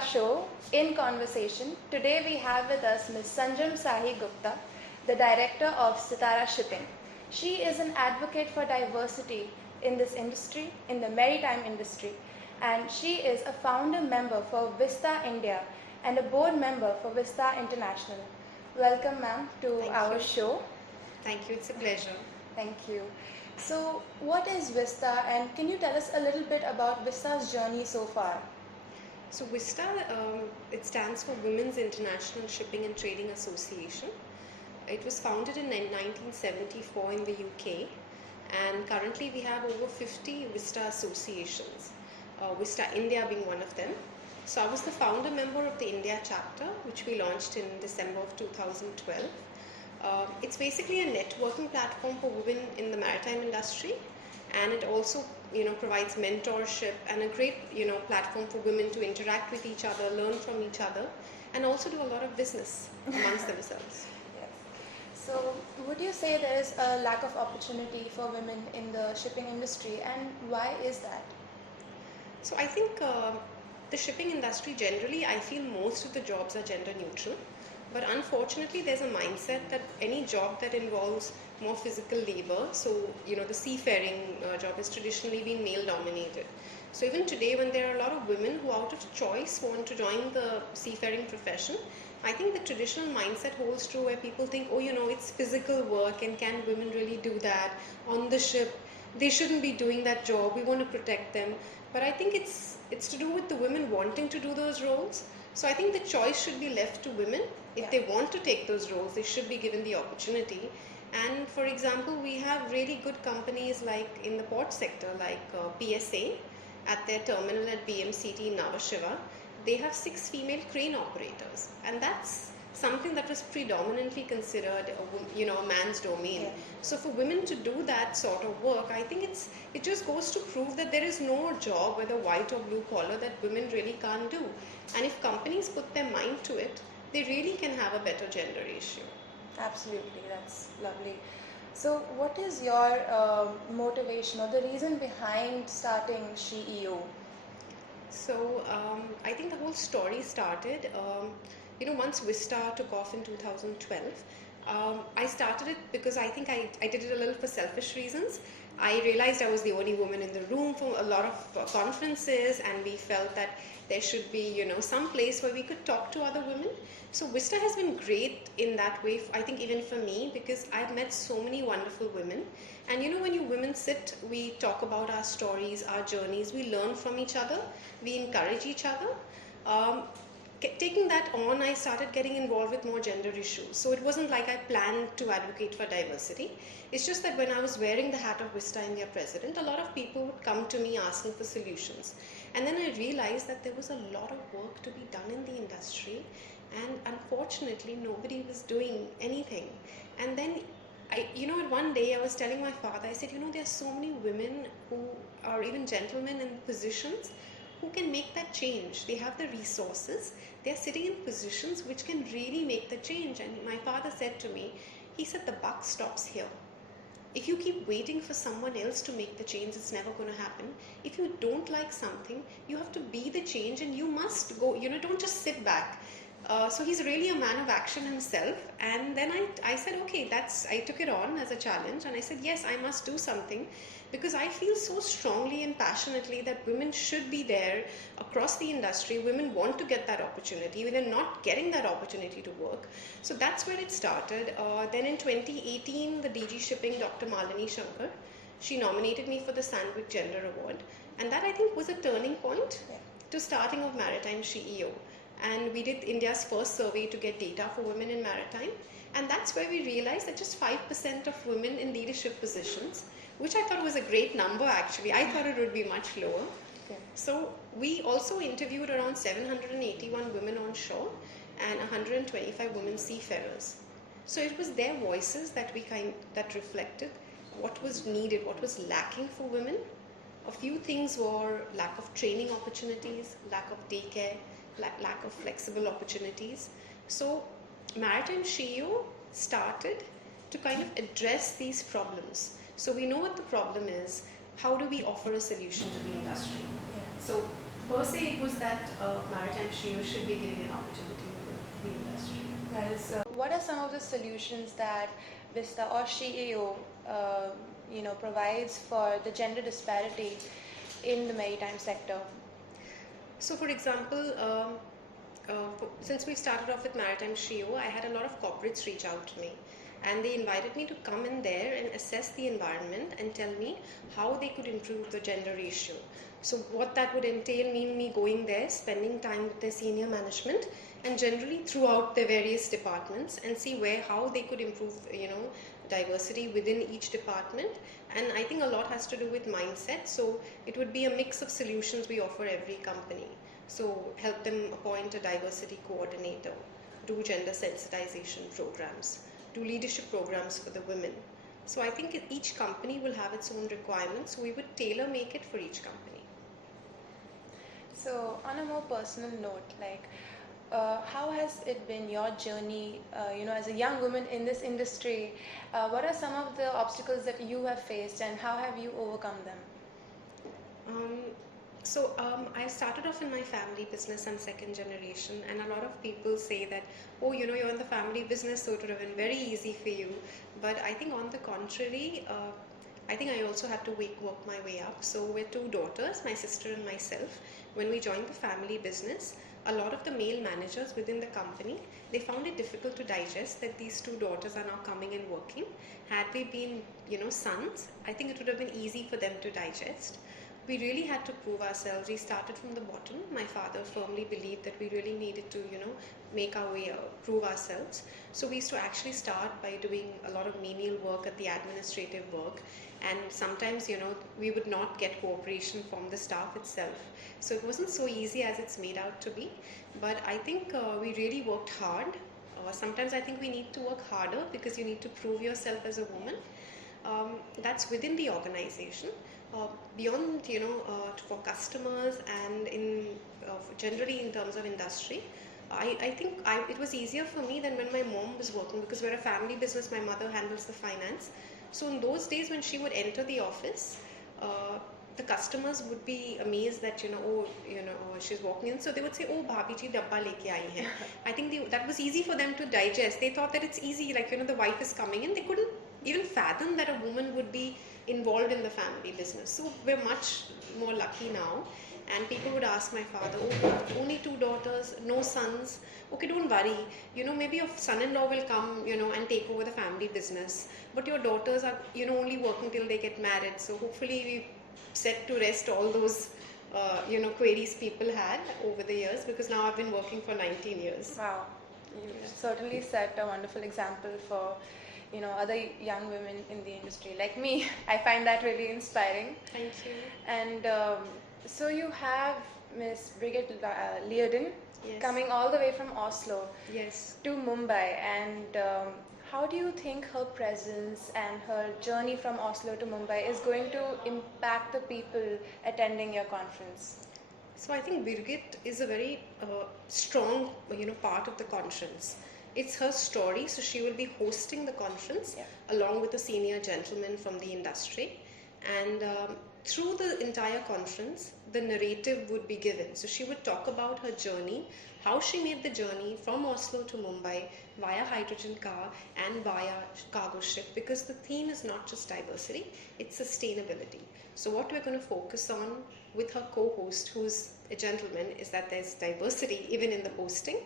our show, In Conversation. Today we have with us Ms. Sanjam Sahi Gupta, the director of Sitara Shipping. She is an advocate for diversity in this industry, in the maritime industry, and she is a founder member for WISTA India and a board member for WISTA International. Welcome, ma'am, to our show. Thank you, it's a pleasure. Thank you. So, what is WISTA, and can you tell us a little bit about WISTA's journey so far? So WISTA, it stands for Women's International Shipping and Trading Association. It was founded in 1974 in the UK, and currently we have over 50 WISTA associations, WISTA India being one of them. So I was the founder member of the India chapter, which we launched in December of 2012. It's basically a networking platform for women in the maritime industry, and it also provides mentorship and a great platform for women to interact with each other, learn from each other, and also do a lot of business amongst themselves. Yes. So would you say there is a lack of opportunity for women in the shipping industry, and why is that? So I think the shipping industry generally, I feel most of the jobs are gender neutral. But unfortunately, there's a mindset that any job that involves more physical labor, so the seafaring job has traditionally been male dominated. So even today, when there are a lot of women who out of choice want to join the seafaring profession, I think the traditional mindset holds true, where people think, it's physical work, and can women really do that on the ship? They shouldn't be doing that job. We want to protect them. But I think it's to do with the women wanting to do those roles. So I think the choice should be left to women. If they want to take those roles, they should be given the opportunity. And for example, we have really good companies like in the port sector, like PSA at their terminal at BMCT in Nhava Sheva. They have 6 female crane operators, and that's something that was predominantly considered a man's domain. So for women to do that sort of work, I think it just goes to prove that there is no job, whether white or blue collar, that women really can't do. And if companies put their mind to it, they really can have a better gender ratio. Absolutely, that's lovely. So what is your motivation or the reason behind starting ShEO? So I think the whole story started, once WISTA took off in 2012, I started it because I think I did it a little for selfish reasons. I realized I was the only woman in the room for a lot of conferences, and we felt that there should be, some place where we could talk to other women. So WISTA has been great in that way, I think even for me, because I've met so many wonderful women. And when you women sit, we talk about our stories, our journeys, we learn from each other, we encourage each other. Taking that on, I started getting involved with more gender issues. So it wasn't like I planned to advocate for diversity. It's just that when I was wearing the hat of WISTA India president, a lot of people would come to me asking for solutions. And then I realized that there was a lot of work to be done in the industry, and unfortunately nobody was doing anything. And then one day I was telling my father, I said, there are so many women who are even gentlemen in positions who can make that change. They have the resources. They're sitting in positions which can really make the change. And my father said to me, he said, the buck stops here. If you keep waiting for someone else to make the change, it's never going to happen. If you don't like something, you have to be the change, and you must go, don't just sit back. So he's really a man of action himself. And then I said, okay, I took it on as a challenge, and I said, yes, I must do something, because I feel so strongly and passionately that women should be there across the industry. Women want to get that opportunity. They're not getting that opportunity to work. So that's where it started. Then in 2018, the DG Shipping, Dr. Malini Shankar, she nominated me for the Sandvik Gender Award. And that, I think, was a turning point to starting of Maritime ShEO. And we did India's first survey to get data for women in maritime. And that's where we realized that just 5% of women in leadership positions, which I thought was a great number actually. I thought it would be much lower. So we also interviewed around 781 women on shore and 125 women seafarers. So it was their voices that that reflected what was needed, what was lacking for women. A few things were lack of training opportunities, lack of daycare, lack of flexible opportunities. So Maritime ShEO started to kind of address these problems. So we know what the problem is. How do we offer a solution to the industry? So per se it was that maritime ShEO should be giving an opportunity to the industry. That is, what are some of the solutions that WISTA or ShEO, provides for the gender disparity in the maritime sector? So, for example, since we started off with Maritime ShEO, I had a lot of corporates reach out to me, and they invited me to come in there and assess the environment and tell me how they could improve the gender ratio. So what that would entail mean me going there, spending time with their senior management, and generally throughout their various departments, and see how they could improve, diversity within each department. And I think a lot has to do with mindset. So it would be a mix of solutions we offer every company. So help them appoint a diversity coordinator, do gender sensitization programs, do leadership programs for the women. So I think each company will have its own requirements, so we would tailor make it for each company. So on a more personal note, how has it been your journey, as a young woman in this industry? What are some of the obstacles that you have faced, and how have you overcome them? I started off in my family business. I'm second generation, and a lot of people say that, oh, you're in the family business, so it would have been very easy for you. But I think on the contrary, I think I also had to work my way up. So we're two daughters, my sister and myself. When we joined the family business, a lot of the male managers within the company, they found it difficult to digest that these two daughters are now coming and working. Had we been, sons, I think it would have been easy for them to digest. We really had to prove ourselves. We started from the bottom. My father firmly believed that we really needed to, make our way, prove ourselves. So we used to actually start by doing a lot of menial work at the administrative work. And sometimes, we would not get cooperation from the staff itself. So it wasn't so easy as it's made out to be. But I think we really worked hard. Sometimes I think we need to work harder because you need to prove yourself as a woman. That's within the organization. Beyond, for customers and generally in terms of industry, I think it was easier for me than when my mom was working, because we're a family business. My mother handles the finance. So in those days when she would enter the office, the customers would be amazed that, she's walking in. So they would say, oh, Bhabhi ji, dabba leke aayi hai. I think that was easy for them to digest. They thought that it's easy, the wife is coming in. They couldn't even fathom that a woman would be involved in the family business. So we're much more lucky now. And people would ask my father, oh, only two daughters, no sons. Okay, don't worry. Maybe your son-in-law will come, and take over the family business. But your daughters are, only working till they get married. So hopefully we set to rest all those, queries people had over the years, because now I've been working for 19 years. Wow. You certainly set a wonderful example for other young women in the industry like me. I find that really inspiring. Thank you. And so you have Miss Brigitte Leerden, yes, coming all the way from Oslo, yes, to Mumbai, and how do you think her presence and her journey from Oslo to Mumbai is going to impact the people attending your conference? So I think Birgit is a very strong, part of the conference. It's her story, so she will be hosting the conference, yeah, along with a senior gentleman from the industry. And through the entire conference, the narrative would be given. So she would talk about her journey, how she made the journey from Oslo to Mumbai via hydrogen car and via cargo ship, because the theme is not just diversity, it's sustainability. So what we're going to focus on with her co-host, who's a gentleman, is that there's diversity even in the hosting.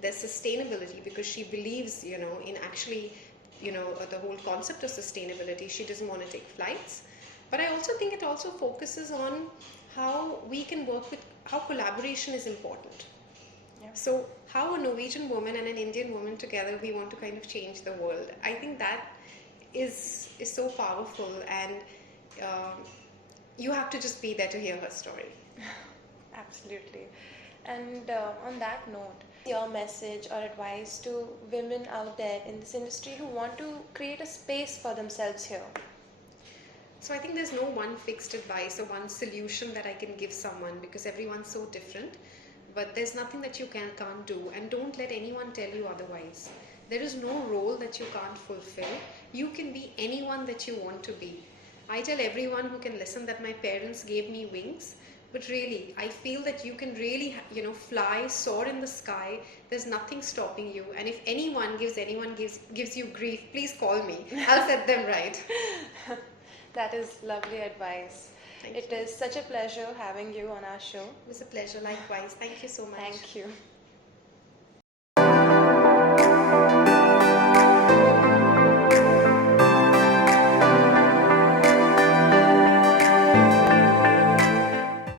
There's sustainability, because she believes, in actually, the whole concept of sustainability. She doesn't want to take flights. But I also think it also focuses on how we can work with, how collaboration is important. Yeah. So how a Norwegian woman and an Indian woman together, we want to kind of change the world. I think that is so powerful, and you have to just be there to hear her story. Absolutely. And on that note, your message or advice to women out there in this industry who want to create a space for themselves here? So I think there's no one fixed advice or one solution that I can give someone, because everyone's so different. But there's nothing that you can't do, and don't let anyone tell you otherwise. There is no role that you can't fulfill. You can be anyone that you want to be. I tell everyone who can listen that my parents gave me wings, But really, I feel that you can really, fly, soar in the sky. There's nothing stopping you. And if anyone gives you grief, please call me. I'll set them right. That is lovely advice. Thank It you. is such a pleasure having you on our show. It was a pleasure. Likewise. Thank you so much. Thank you.